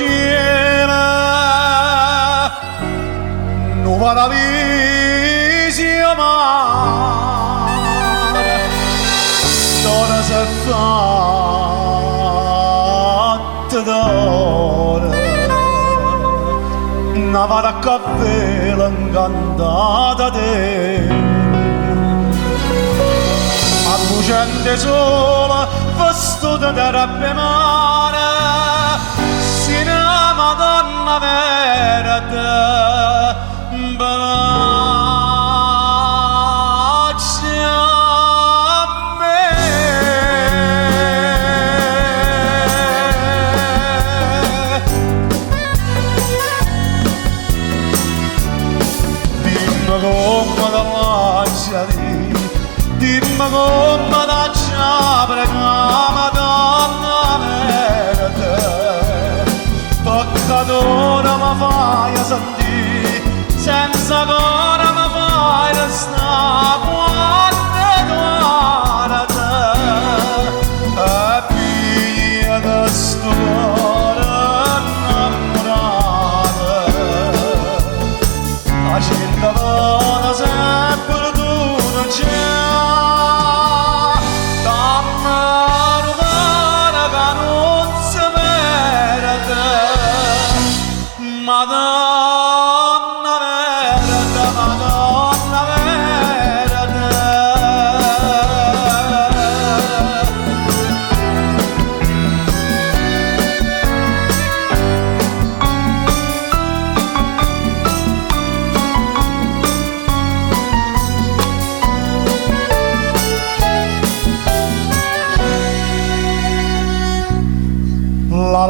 cielo, no paradiso mare, storia si è fatta d'oro, una vara cappella incantata te, ma lucente sola, vestuta da rabbia mare, sino a Madonna verde, bacia me. Dimmi come da lasciati, dimmi come da ciapre, Madonna verde, peccatore mi fai sentire, senza cuore mi fai restare quando guarda, e figlia di sto cuore innamorato, la gente vada sempre tutto c'è, dammi rubare che non si perde, Madonna verde, Madonna verde.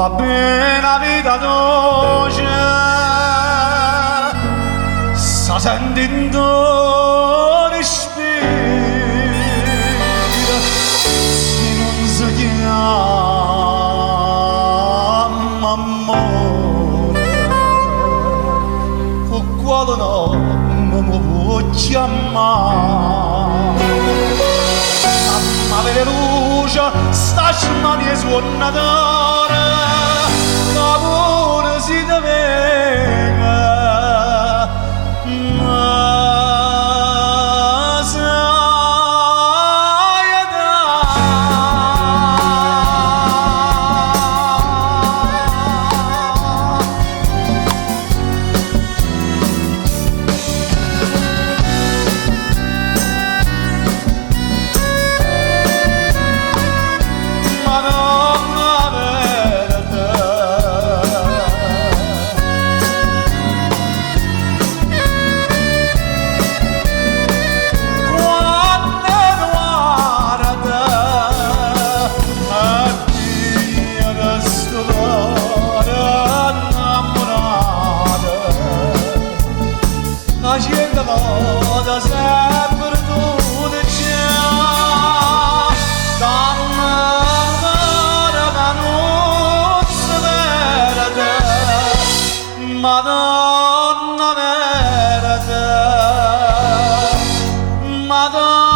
La bella vita dolce sta sentendo respiro, se non si chiama amore, con quale nome mi può chiamare? Mamma vede luce, sta scena di suonatore, l'amore si doveva, ma sai Madonna verde, quando guarda, è figlia di sto cuore innamorato, la gente vada sempre tutto c'è, dammi rubare che non si perde, Madonna verde, Madonna